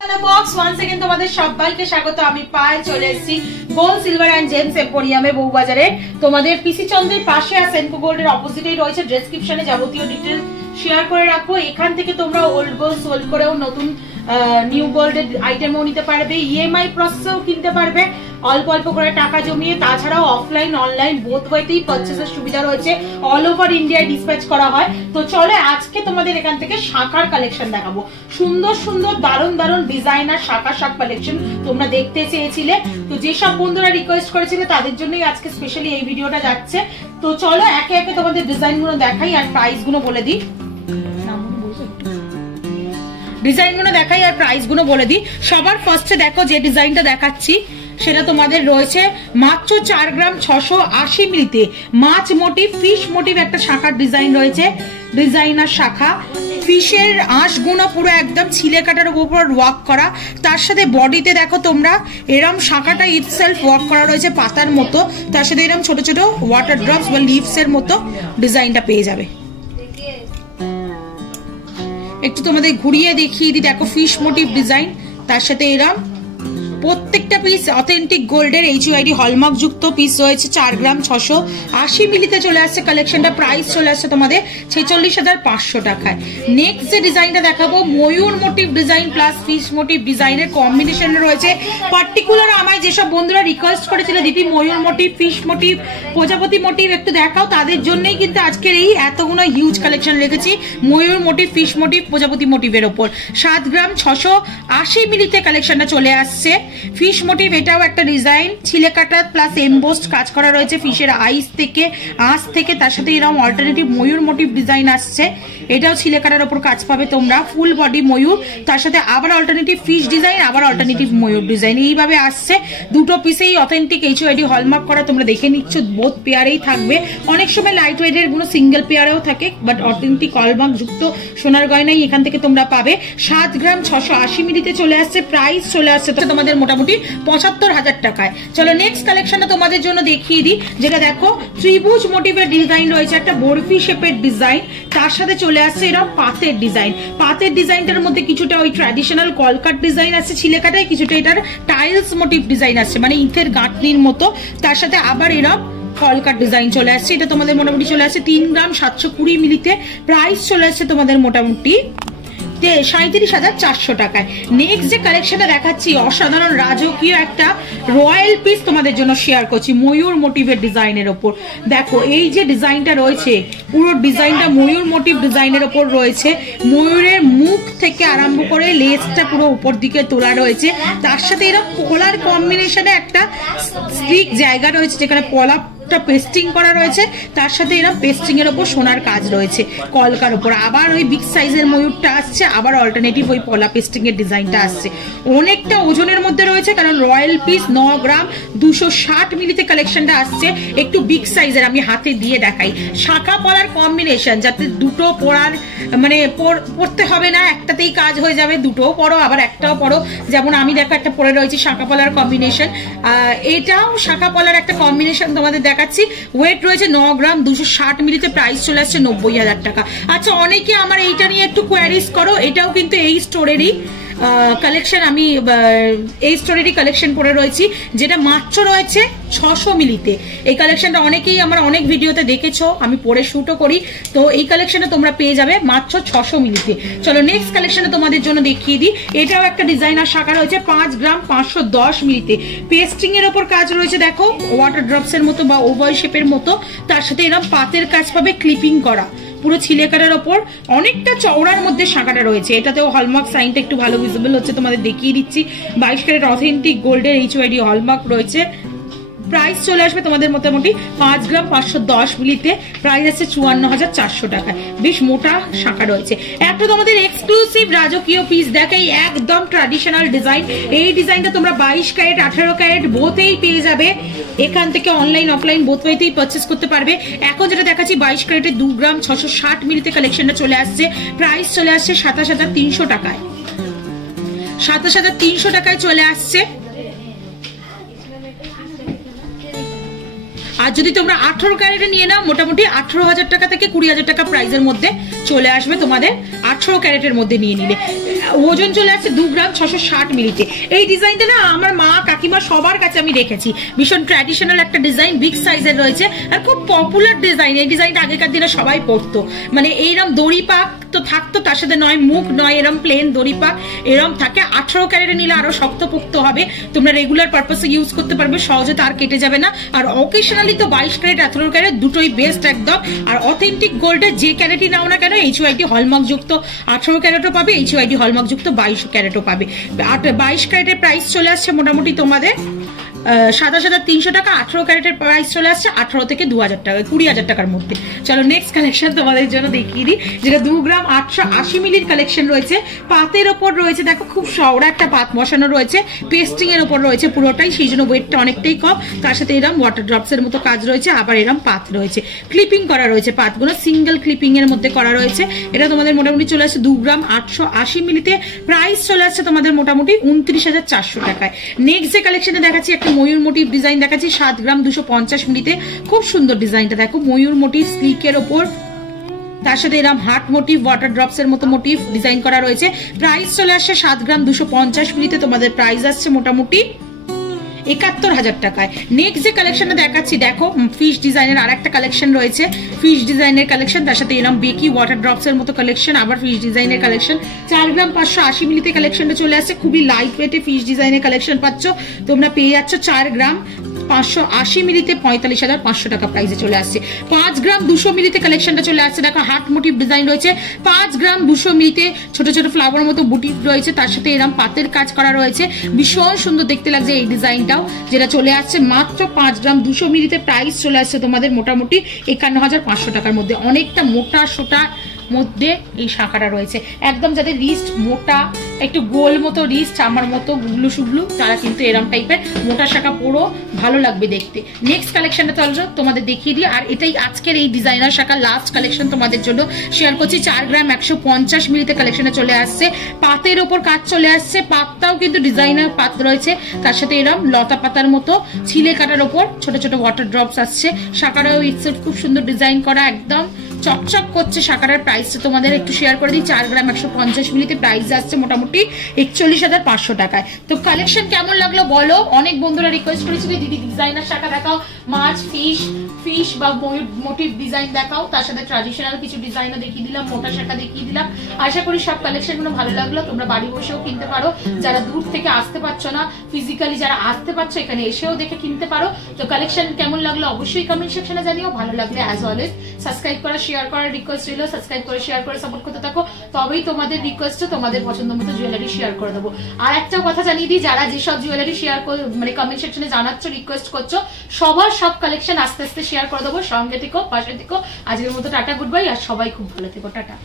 Hello box once again তোমাদের সবাইকে স্বাগত। আমি পায়ে চলে এসেছি গোল্ড সিলভার এন্ড জেমস এম্পোরিয়ামে বউবাজারে। তোমাদের পিসি চন্দ্রের পাশে আর সেনকো গোল্ডের অপোজিটেই রয়েছে। ডেসক্রিপশনে যাবতীয় ডিটেইলস শেয়ার করে রাখবো। এখান থেকে তোমরা ওল্ড গোল্ড সোল্ড করেও নতুন নিউ গোল্ডের আইটেমও নিতে পারবে, ইএমআই প্রসেসেও কিনতে পারবে অল্প অল্প করে টাকা জমিয়ে। তাছাড়াও অফলাইন অনলাইন বোথ ওয়েতেই পারচেজের সুবিধা রয়েছে। অল ওভার ইন্ডিয়ায় ডিসপ্যাচ করা হয়। তো চলো আজকে তোমাদের এখান থেকে শাখার কালেকশন দেখাবো। সুন্দর সুন্দর দারুণ দারুণ ডিজাইনার শাখা কালেকশন তোমরা দেখতে চেয়েছিলে। তো যেসব বন্ধুরা রিকোয়েস্ট করেছিলে তাদের জন্যই আজকে স্পেশালি এই ভিডিওটা যাচ্ছে। তো চলো একে একে তোমাদের ডিজাইনগুলো দেখাই আর প্রাইসগুলো বলে দিই। ডিজাইনগুলো দেখাই আর প্রাইসগুলো বলে দিই। সবার ফার্স্টে দেখো যে ডিজাইনটা দেখাচ্ছি সেটা তোমাদের রয়েছে মাত্র 4 গ্রাম 680 মিলিতে মাছ মোটিভ ফিশ মোটিভ একটা শাখার ডিজাইন রয়েছে। ডিজাইনার শাখা ফিশের আঁশগুলো পুরো একদম ছিলে কাটার উপর ওয়ার্ক করা, তার সাথে বডিতে দেখো তোমরা এরম শাখাটা ইটসেলফ ওয়ার্ক করা রয়েছে পাতার মতো, তার সাথে এরম ছোট ছোট ওয়াটার ড্রপস বা লিভস এর মতো ডিজাইনটা পেয়ে যাবে। একটু তোমাদের ঘুরিয়ে দেখিয়ে দিই। দেখো ফিশ মোটিভ ডিজাইন, তার সাথে এরম প্রত্যেকটা পিস অথেন্টিক গোল্ডের এইচইউআইডি হলমার্ক যুক্ত পিস রয়েছে। 4 গ্রাম 680 মিলিতে চলে আসছে কালেকশনটা। প্রাইস চলে আসছে তোমাদের 46,500 টাকায়। নেক্সট যে ডিজাইনটা দেখাবো ময়ূর motif design plus fish motif ডিজাইনের কম্বিনেশন রয়েছে। পার্টিকুলার আমায় যেসব বন্ধুরা রিকোয়েস্ট করেছিল দিদি ময়ূর মোটিভ ফিশ মোটিভ প্রজাপতি মোটিভ একটু দেখাও, তাদের জন্যই কিন্তু আজকের এই এতগুলো হিউজ কালেকশন রেখেছি ময়ূর মোটিভ ফিশ মোটিভ প্রজাপতি মোটিভের ওপর। 7 গ্রাম 680 মিলিতে কালেকশনটা চলে আসছে। ফিশ মোটিভ এটাও একটা ডিজাইন ছিলে কাটা প্লাস এমবোস্ট কাজ করা রয়েছে ফিশের আইস থেকে আঁশ থেকে, তার সাথে এরকম অল্টারনেটিভ ময়ূর মোটিভ ডিজাইন আসছে। এটাও ছিলে কাটার ওপর কাজ পাবে তোমরা, ফুল বডি ময়ূর, তার সাথে আবার অল্টারনেটিভ ফিশ ডিজাইন আবার অল্টারনেটিভ ময়ূর ডিজাইন এইভাবে আসছে। দুটো পিসেই অথেন্টিক এইচইউআইডি হলমার্ক করা, তোমরা দেখে নিচ্ছ বোথ পেয়ারেই থাকবে। অনেক সময় লাইট ওয়েটের গুলো সিঙ্গেল পেয়ারেও থাকে, বাট অথেন্টিক হলমার্ক যুক্ত সোনার গয়নাই এখান থেকে তোমরা পাবে। 7 গ্রাম 680 মিলিতে চলে আসছে। প্রাইস চলে আসছে তো তোমাদের মোটামুটি 75,000 টাকায়। চলো নেক্সট কালেকশনটা তোমাদের জন্য দেখিয়ে দিই, যেটা দেখো ত্রিভুজ মোটিভের ডিজাইন রয়েছে, একটা বরফি শেপের ডিজাইন, তার সাথে চলে আসছে এরকম পাতের ডিজাইন। পাতের ডিজাইনটার মধ্যে কিছুটা ওই ট্র্যাডিশনাল কলকাট ডিজাইন আছে ছিলে কাটায়, কিছুটা এটার টাইলস মোটিভ ডিজাইন আসছে মানে ইটের গাঁথনির মতো, তার সাথে আবার এরকম কলকাট ডিজাইন চলে আসছে। এটা তোমাদের মোটামুটি চলে আসছে 3 গ্রাম 720 মিলিতে। প্রাইস চলে আসছে তোমাদের মোটামুটি 37,400 টাকায়। নেক্সট যে কালেকশনটা দেখাচ্ছি অসাধারণ রাজকীয় একটা রয়্যাল পিস তোমাদের জন্য শেয়ার করছি ময়ূর মোটিভের ডিজাইনের ওপর। দেখো এই যে ডিজাইনটা রয়েছে পুরো ডিজাইনটা ময়ূর মোটিভ ডিজাইনের ওপর রয়েছে। ময়ূরের মুখ থেকে আরম্ভ করে লেজটা পুরো উপর দিকে তোলা রয়েছে, তার সাথে এরকম পলার কম্বিনেশনে একটা স্লিক জায়গা রয়েছে যেখানে পলা পেস্টিং করা রয়েছে, তার সাথে এরা পেস্টিং এর উপর সোনার কাজ রয়েছে কলকার উপর। আবার ওই বিগ সাইজের ময়ূরটা আসছে, আবার অল্টারনেটিভ ওই পলা পেস্টিং এর ডিজাইনটা আসছে। অনেকটা ওজনের মধ্যে রয়েছে কারণ রয়্যাল পিস 9 গ্রাম 260 মিলিতে কালেকশনটা আসছে। একটু বিগ সাইজের আমি হাতে দিয়ে দেখাই। শাখা পলার কম্বিনেশন, যাতে দুটো পরার মানে পড়তে হবে না, একটাতেই কাজ হয়ে যাবে, দুটোও পরো আবার একটাও পরো। যেমন আমি দেখো একটা পরে রয়েছে শাখা পলার কম্বিনেশন, এটাও শাখা পলার একটা কম্বিনেশন তোমাদের দেখাচ্ছি। ওয়েট রয়েছে 9 গ্রাম 260 মিলিতে। প্রাইস চলে আসছে 90,000 টাকা। আচ্ছা অনেকে আমার এইটা নিয়ে একটু কোয়ারিজ করো, এটাও কিন্তু এই স্টোরেরই কালেকশন। আমি এই স্টোরেরই কালেকশন পরে রয়েছি, যেটা মাত্র রয়েছে 600 মিলিতে। এই কালেকশনটা অনেকেই আমার অনেক ভিডিওতে দেখেছো, আমি পরে শুটও করি। তো এই কালেকশনটা তোমরা পেয়ে যাবে মাত্র 600 মিলিতে। চলো নেক্সট কালেকশনটা তোমাদের জন্য দেখিয়ে দিই। এটাও একটা ডিজাইনার শাখা রয়েছে 5 গ্রাম 510 মিলিতে। পেস্টিং এর ওপর কাজ রয়েছে দেখো ওয়াটার ড্রপস এর মতো বা ওভাল শেপের মতো, তার সাথে এরকম পাতের কাজ পাবে ক্লিপিং করা পুরো ছিলে কাটার ওপর। অনেকটা চওড়ার মধ্যে শাখাটা রয়েছে, এটাতেও হলমার্ক সাইনটা একটু ভালো ভিজিবল হচ্ছে, তোমাদের দেখিয়ে দিচ্ছি। 22 ক্যারেট অথেন্টিক গোল্ডের এইচইউআইডি হলমার্ক রয়েছে। প্রাইস চলে আসবে তোমাদের মোটামুটি 5 গ্রাম 510 মিলিতে। প্রাইস আছে 54,400 টাকা। বেশ মোটা শাখা রয়েছে। একটা তোমাদের এক্সক্লুসিভ রাজকীয় পিস দেখাই, একদম ট্র্যাডিশনাল ডিজাইন। এই ডিজাইনটা তোমরা 22 ক্যারেট 18 ক্যারেট বোথেই পেয়ে যাবে। এখান থেকে অনলাইন অফলাইন বোথ ওয়েতেই পারচেস করতে পারবে। এখন যেটা দেখাচ্ছি 22 ক্যারেটের 2 গ্রাম 660 মিলিতে কালেকশনটা চলে আসছে। প্রাইস চলে আসছে 27,300 টাকায়। 27,300 টাকায় চলে আসছে। আর আর যদি তোমরা 18 ক্যারেটে নিয়ে নাও মোটামুটি 18,000 টাকা থেকে 20,000 টাকা প্রাইসের মধ্যে চলে আসবে তোমাদের 18 ক্যারেটের মধ্যে নিয়ে নিলে। ওজন চলে আসছে 2 গ্রাম 660 মিলিতে। এই ডিজাইনটা না আমার মা কাকিমা সবার কাছে আমি রেখেছি, ভীষণ ট্র্যাডিশনাল একটা ডিজাইন, বিগ সাইজের রয়েছে আর খুব পপুলার ডিজাইন। এই ডিজাইনটা আগেকার দিনে সবাই পরতো, মানে এইরকম দড়ি পাক তো থাকতো, তার সাথে নয় মুখ নয় এরম প্লেন দড়ি পাক এরম থাকে। 18 ক্যারেটে নিলে আরো শক্তপোক্ত হবে, তোমরা রেগুলার পারপাসে ইউজ করতে পারবে, সহজে তার কেটে যাবে না। আর অকেশনালি তো 22 ক্যারেট 18 ক্যারেট দুটোই বেস্ট একদম। আর অথেন্টিক গোল্ডের যে ক্যারেটই নাও না কেন HYD হলমার্ক যুক্ত 18 ক্যারেটও পাবে, HYD হলমার্ক যুক্ত 22 ক্যারেটও পাবে। 22 ক্যারেটের প্রাইস চলে আসছে মোটামুটি তোমাদের 27,300 টাকা, 18 ক্যারেটের প্রাইস চলে আসছে 18 থেকে 2,000 টাকা 20,000 টাকার মধ্যে। চলো নেক্সট কালেকশন তোমাদের জন্য দেখিয়ে দিই, যেটা 2 গ্রাম 880 মিলির কালেকশন রয়েছে। পাতের ওপর রয়েছে, দেখো খুব চওড়া একটা পাত বসানো রয়েছে, পেস্টিং এর ওপর রয়েছে পুরোটাই, সেই জন্য ওয়েটটা অনেকটাই কম। তার সাথে এরকম ওয়াটার ড্রপস এর মতো কাজ রয়েছে, আবার এরকম পাত রয়েছে, ক্লিপিং করা রয়েছে, পাতগুলো সিঙ্গেল ক্লিপিং এর মধ্যে করা রয়েছে। এটা তোমাদের মোটামুটি চলে আসছে 2 গ্রাম 880 মিলিতে, প্রাইস চলে আসছে তোমাদের মোটামুটি 29,400 টাকায়। নেক্সট যে কালেকশনে দেখাচ্ছি একটা ময়ূর মোটিভ ডিজাইন দেখাচ্ছি 7 গ্রাম 250 মিলিতে। খুব সুন্দর ডিজাইনটা দেখো, ময়ূর মোটিভ স্লিকের ওপর, তার সাথে এরকম হার্ট মোটিভ ওয়াটার ড্রপস এর মতো মোটিভ ডিজাইন করা রয়েছে। প্রাইস চলে আসছে 7 গ্রাম 250 মিলিতে, তোমাদের প্রাইস আসছে মোটামুটি 71,000 টাকায়। নেক্সট যে কালেকশনটা দেখাচ্ছি দেখো, ফিশ ডিজাইনের আর একটা কালেকশন রয়েছে, ফিশ ডিজাইনের কালেকশন, তার সাথে এরকম বেকি ওয়াটার ড্রপস এর মতো কালেকশন, আবার ফিশ ডিজাইনের কালেকশন। 4 গ্রাম 580 মিলিতে কালেকশনটা চলে আসছে, খুবই লাইট ওয়েটে ফিশ ডিজাইনের কালেকশন পাচ্ছ তোমরা, পেয়ে যাচ্ছ 4 গ্রাম 580 মিলিতে 45,500 টাকা প্রাইসে চলে আসছে। 5 গ্রাম 200 মিলিতে কালেকশনটা চলে আসছে, দেখো হার্ট মোটিভ ডিজাইন রয়েছে। 5 গ্রাম 200 মিলিতে ছোট ছোট ফ্লাওয়ার মতো বুটি রয়েছে, তার সাথে এরকম পাতের কাজ করা রয়েছে, ভীষণ সুন্দর দেখতে লাগছে এই ডিজাইনটাও, যেটা চলে আসছে মাত্র 5 গ্রাম 200 মিলিতে। প্রাইস চলে আসছে তোমাদের মোটামুটি 51,500 টাকার মধ্যে। অনেকটা মোটা সোটা মধ্যে এই শাখাটা রয়েছে, একদম যাদের রিস্ট মোটা, একটু গোল মতো রিস্ট আমার মতো গুগলু সুগলু, তারা কিন্তু এরম টাইপের মোটা শাখা পুরো ভালো লাগবে দেখতে। নেক্সট কালেকশনটা চলো তোমাদের দেখিয়ে দিই, আর এটাই আজকের এই ডিজাইনার শাখা লাস্ট কালেকশন তোমাদের জন্য শেয়ার করছি। 4 গ্রাম 150 মিলিতে কালেকশনে চলে আসছে, পাতের ওপর কাজ চলে আসছে, পাতটাও কিন্তু ডিজাইনার পাত রয়েছে, তার সাথে এরম লতা পাতার মতো ছিলে কাটার ওপর ছোট ছোট ওয়াটার ড্রপস আসছে, শাখাটাও খুব সুন্দর ডিজাইন করা, একদম চকচক করছে। শাখাটার প্রাইসটা তোমাদের একটু শেয়ার করে দিই, 4 গ্রাম 150 মিলিতে প্রাইস আসছে মোটামুটি 41,500 টাকায়। তো কালেকশন কেমন লাগলো বলো? অনেক বন্ধুরা রিকোয়েস্ট করেছিল দিদি ডিজাইনার শাখা দেখাও, মাছ ফিশ বা মোটিভ ডিজাইন দেখাও, তার সাথে ট্র্যাডিশনাল কিছু ডিজাইনও দেখিয়ে দিলাম, মোটা শাখা দেখিয়ে দিলাম। আশা করি সব কালেকশন গুলো ভালো লাগলো, তোমরা বাড়ি বসেও কিনতে পারো, যারা দূর থেকে আসতে পারছো না, ফিজিক্যালি যারা আসতে পারছো এখানে এসেও দেখে কিনতে পারো। তো কালেকশন কেমন লাগলো অবশ্যই কমেন্ট সেকশনে জানিও। ভালো লাগলে অ্যাজ অলওয়েজ সাবস্ক্রাইব করা শেয়ার করার রিকোয়েস্ট রইল, সাবস্ক্রাইব করে শেয়ার করে সাপোর্ট করতে থাকো, তবেই তোমাদের রিকোয়েস্টে তোমাদের পছন্দ মতো জুয়েলারি শেয়ার করে দেবো। আর একটা কথা জানিয়ে দিই, যারা যেসব জুয়েলারি শেয়ার মানে কমেন্ট সেকশনে জানাচ্ছ রিকোয়েস্ট করছো, সবার সব কালেকশন আস্তে আস্তে শেয়ার করে দেবো, সঙ্গে থেকো পাশে থেকো। আজকের মতো টাটা গুড বাই, আর সবাই খুব ভালো থেকো, টাটা।